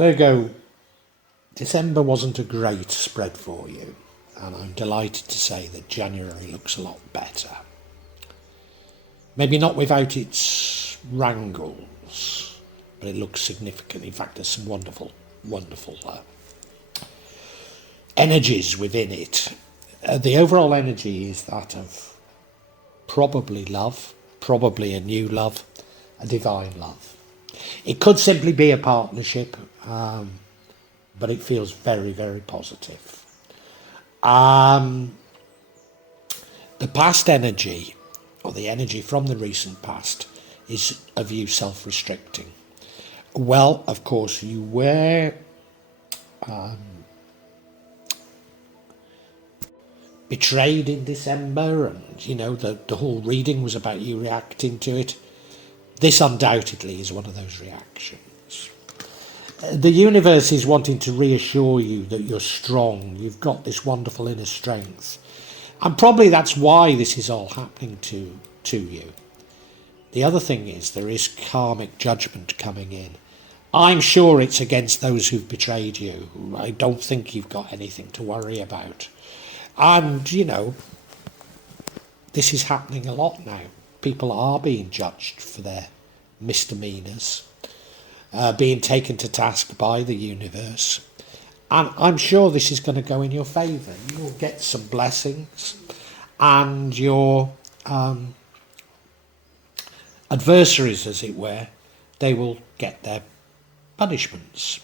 Virgo, December wasn't a great spread for you, and I'm delighted to say that January looks a lot better. Maybe not without its wrangles, but it looks significant. In fact, there's some wonderful energies within it. The overall energy is that of probably love, probably a new love, a divine love. It could simply be a partnership, but it feels very, very positive. The past energy, or the energy from the recent past, is of you self-restricting. Well, of course, you were betrayed in December, and you know the whole reading was about you reacting to it. This undoubtedly is one of those reactions. The universe is wanting to reassure you that you're strong, you've got this wonderful inner strength, and probably that's why this is all happening to you. The other thing is there is karmic judgment coming in. I'm sure it's against those who've betrayed you. I don't think you've got anything to worry about. And, you know, this is happening a lot now. People are being judged for their misdemeanours, being taken to task by the universe. And I'm sure this is going to go in your favour. You'll get some blessings, and your adversaries, as it were, they will get their punishments.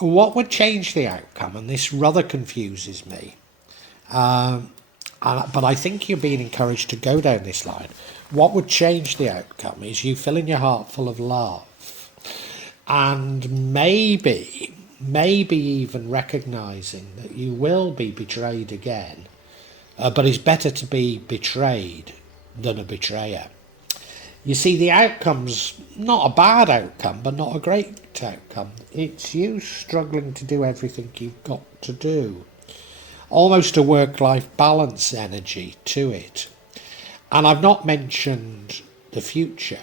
What would change the outcome, and this rather confuses me, but I think you're being encouraged to go down this line. What would change the outcome is you filling your heart full of love, and maybe even recognising that you will be betrayed again, but it's better to be betrayed than a betrayer. You see, the outcome's not a bad outcome, but not a great outcome. It's you struggling to do everything you've got to do. Almost a work-life balance energy to it. And I've not mentioned the future.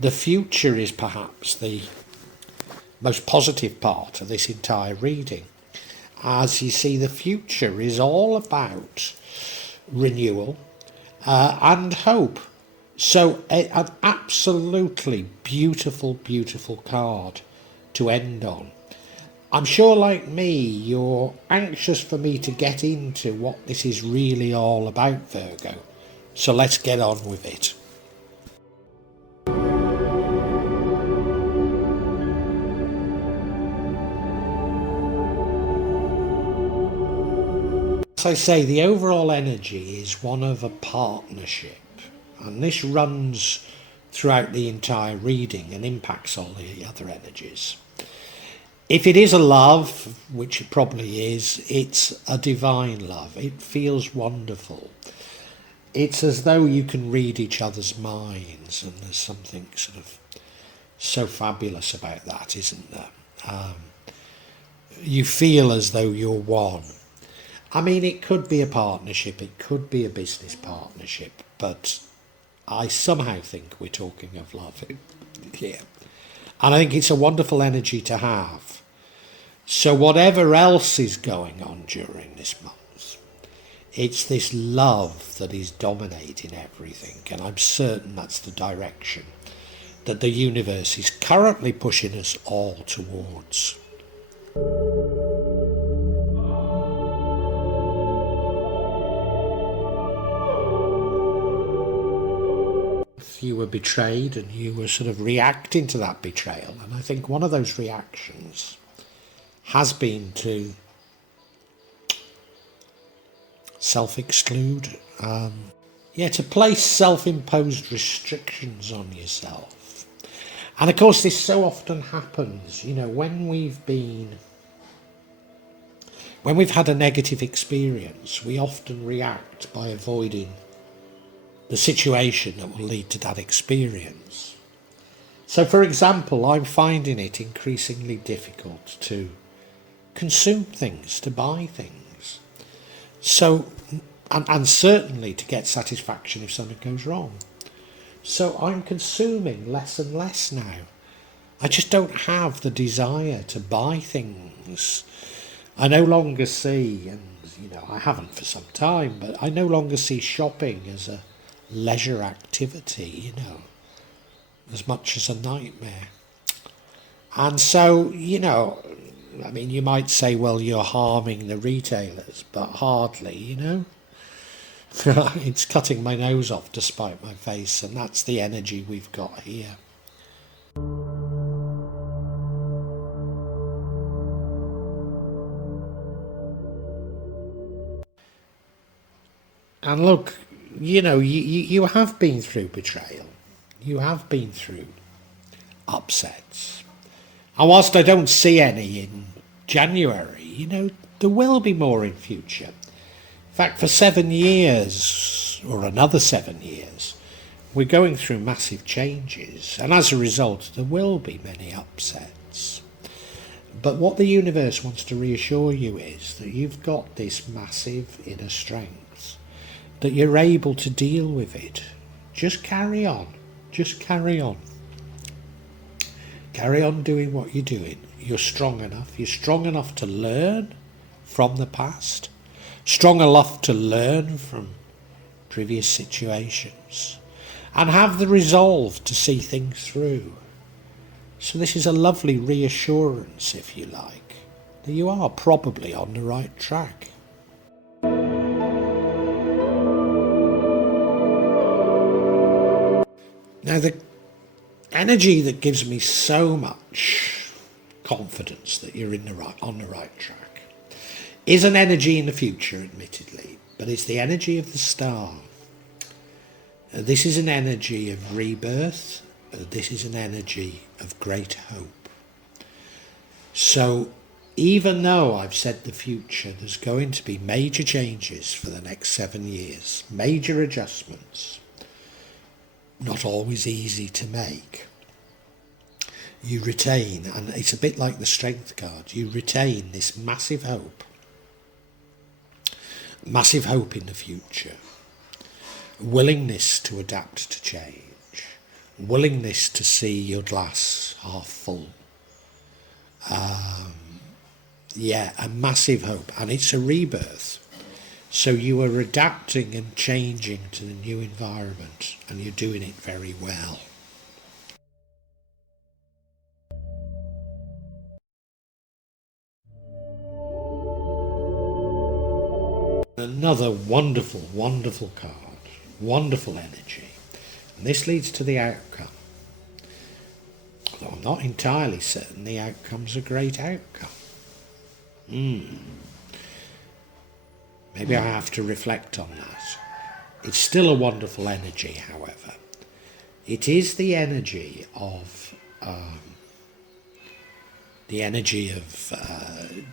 The future is perhaps the most positive part of this entire reading. As you see, the future is all about renewal and hope. So an absolutely beautiful, beautiful card to end on. I'm sure, like me, you're anxious for me to get into what this is really all about, Virgo. So let's get on with it. As I say, the overall energy is one of a partnership. And this runs throughout the entire reading and impacts all the other energies. If it is a love, which it probably is, it's a divine love. It feels wonderful. It's as though you can read each other's minds, and there's something sort of so fabulous about that, isn't there? You feel as though you're one. I mean, it could be a partnership, it could be a business partnership, but I somehow think we're talking of love here. And I think it's a wonderful energy to have. So whatever else is going on during this month, it's this love that is dominating everything. And I'm certain that's the direction that the universe is currently pushing us all towards. You were betrayed and you were sort of reacting to that betrayal, and I think one of those reactions has been to self-exclude, to place self-imposed restrictions on yourself. And of course this so often happens, you know, when we've had a negative experience, we often react by avoiding the situation that will lead to that experience. So, for example, I'm finding it increasingly difficult to consume things, to buy things. So, and certainly to get satisfaction if something goes wrong. So I'm consuming less and less now. I just don't have the desire to buy things. I no longer see, and I haven't for some time, but I no longer see shopping as a leisure activity, as much as a nightmare. And so, I mean, you might say, well, you're harming the retailers, but hardly, It's cutting my nose off to spite my face, and that's the energy we've got here. And look, you have been through betrayal. You have been through upsets. And whilst I don't see any in January, there will be more in future. In fact, for 7 years, or another 7 years, we're going through massive changes. And as a result, there will be many upsets. But what the universe wants to reassure you is that you've got this massive inner strength, that you're able to deal with it. Just carry on. Just carry on. Carry on doing what you're doing. You're strong enough. You're strong enough to learn from the past. Strong enough to learn from previous situations. And have the resolve to see things through. So this is a lovely reassurance, if you like, that you are probably on the right track. Now, the energy that gives me so much confidence that you're on the right track is an energy in the future, admittedly, but it's the energy of the star. This is an energy of rebirth. This is an energy of great hope. So even though I've said the future, there's going to be major changes for the next 7 years, major adjustments, not always easy to make. You retain, and it's a bit like the strength card, you retain this massive hope in the future, willingness to adapt to change, willingness to see your glass half full. A massive hope, and it's a rebirth. So you are adapting and changing to the new environment, and you're doing it very well. Another wonderful, wonderful card, wonderful energy. And this leads to the outcome. Although I'm not entirely certain the outcome's a great outcome. Maybe I have to reflect on that. It's still a wonderful energy, however. It is the energy of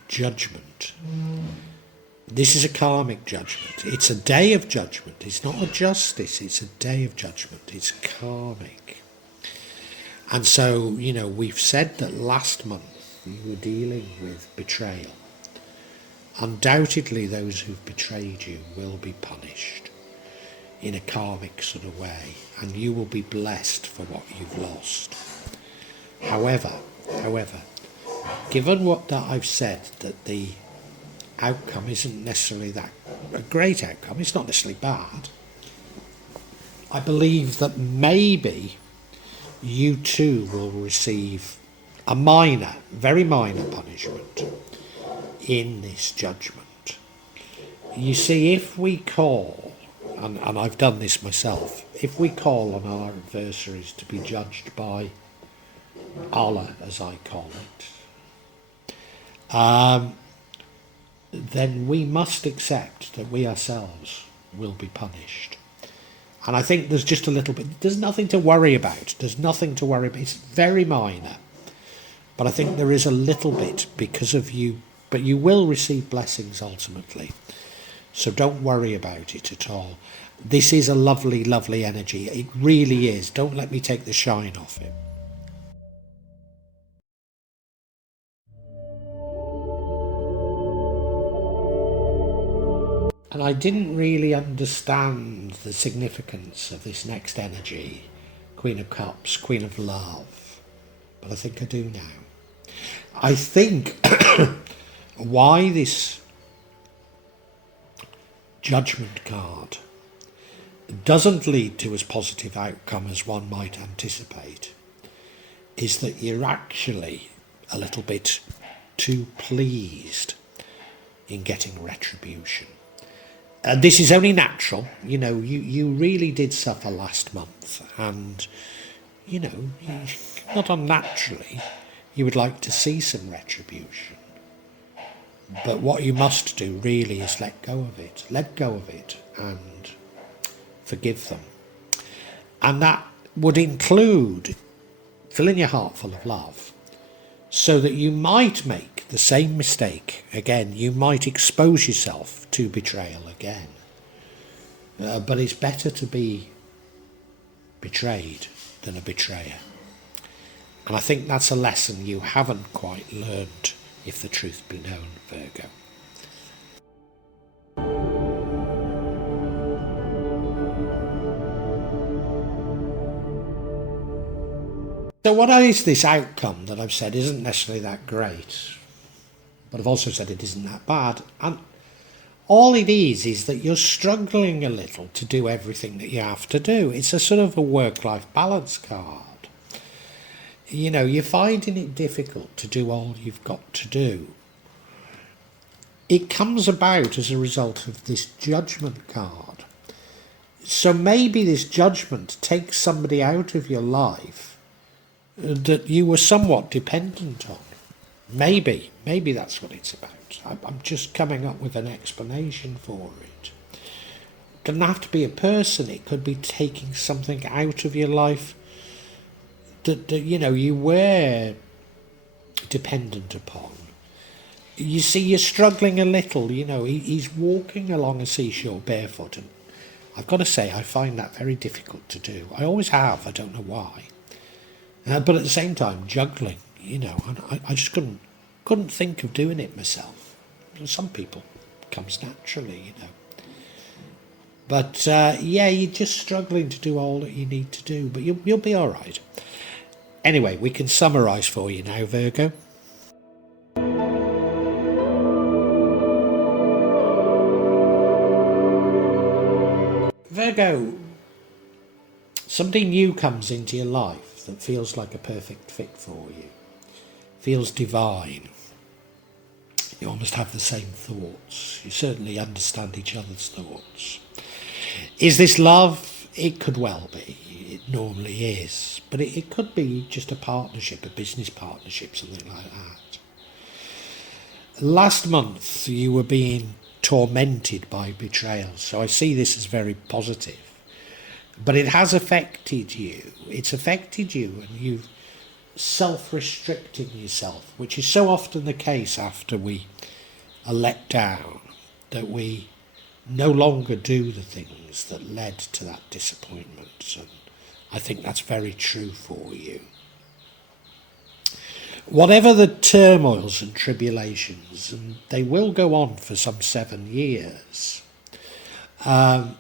judgment. This is a karmic judgment. It's a day of judgment. It's not a justice, it's a day of judgment. It's karmic. And so, we've said that last month we were dealing with betrayal. Undoubtedly, those who've betrayed you will be punished in a karmic sort of way, and you will be blessed for what you've lost. However, given what that I've said, that the outcome isn't necessarily that a great outcome, it's not necessarily bad, I believe that maybe you too will receive a minor, very minor punishment in this judgment. You see, if we call, and I've done this myself, if we call on our adversaries to be judged by Allah, as I call it, then we must accept that we ourselves will be punished. And I think there's just a little bit, there's nothing to worry about. It's very minor. But I think there is a little bit because of you, but you will receive blessings ultimately. So don't worry about it at all. This is a lovely, lovely energy. It really is. Don't let me take the shine off it. And I didn't really understand the significance of this next energy, Queen of Cups, Queen of Love, but I think I do now. I think why this Judgment card doesn't lead to as positive outcome as one might anticipate is that you're actually a little bit too pleased in getting retribution. This is only natural. You really did suffer last month, and not unnaturally you would like to see some retribution. But what you must do really is let go of it and forgive them. And that would include filling your heart full of love, so that you might make the same mistake again. You might expose yourself to betrayal again. But it's better to be betrayed than a betrayer. And I think that's a lesson you haven't quite learned, if the truth be known, Virgo. So what is this outcome that I've said isn't necessarily that great, but I've also said it isn't that bad? And all it is that you're struggling a little to do everything that you have to do. It's a sort of a work-life balance card. You're finding it difficult to do all you've got to do. It comes about as a result of this Judgment card. So maybe this Judgment takes somebody out of your life that you were somewhat dependent on. Maybe that's what it's about. I'm just coming up with an explanation for it. It doesn't have to be a person. It could be taking something out of your life that you were dependent upon. You see, you're struggling a little. He's walking along a seashore barefoot, and I've got to say I find that very difficult to do. I always have. I don't know why. But at the same time, juggling. I just couldn't think of doing it myself. Some people it comes naturally. But you're just struggling to do all that you need to do. But you'll be all right. Anyway, we can summarise for you now, Virgo. Virgo, somebody new comes into your life that feels like a perfect fit for you, feels divine. You almost have the same thoughts. You certainly understand each other's thoughts. Is this love? It could well be. It normally is. But it could be just a partnership, a business partnership, something like that. Last month you were being tormented by betrayal, so I see this as very positive. But it has affected you. It's affected you, and you've self-restricting yourself, which is so often the case after we are let down, that we no longer do the things that led to that disappointment. And I think that's very true for you. Whatever the turmoils and tribulations, and they will go on for some 7 years, the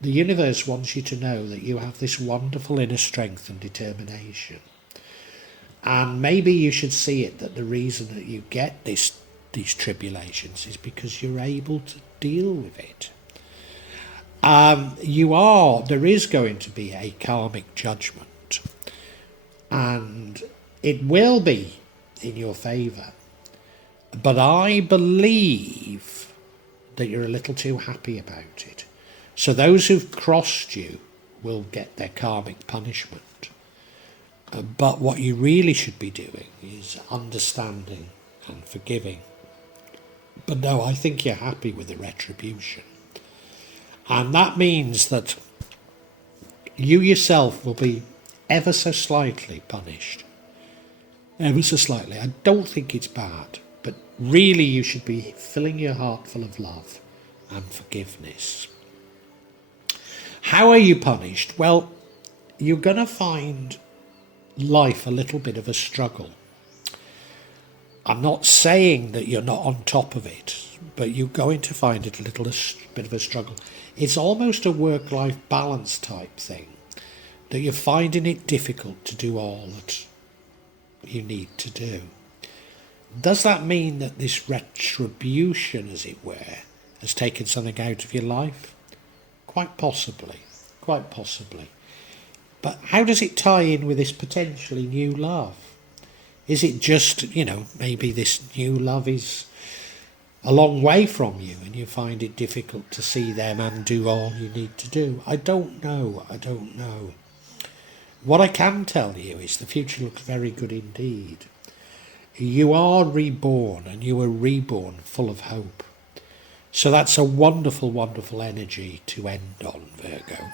universe wants you to know that you have this wonderful inner strength and determination. And maybe you should see it that the reason that you get these tribulations is because you're able to deal with it. There is going to be a karmic judgment, and it will be in your favour. But I believe that you're a little too happy about it. So those who've crossed you will get their karmic punishment. But what you really should be doing is understanding and forgiving. But no, I think you're happy with the retribution. And that means that you yourself will be ever so slightly punished. Ever so slightly. I don't think it's bad, but really you should be filling your heart full of love and forgiveness. How are you punished? Well, you're going to find life a little bit of a struggle. I'm not saying that you're not on top of it, but you're going to find it a little bit of a struggle. It's almost a work-life balance type thing, that you're finding it difficult to do all that you need to do. Does that mean that this retribution, as it were, has taken something out of your life? Quite possibly, quite possibly. But how does it tie in with this potentially new love? Is it just, maybe this new love is a long way from you and you find it difficult to see them and do all you need to do? I don't know. What I can tell you is the future looks very good indeed. You are reborn, and you are reborn full of hope. So that's a wonderful, wonderful energy to end on, Virgo.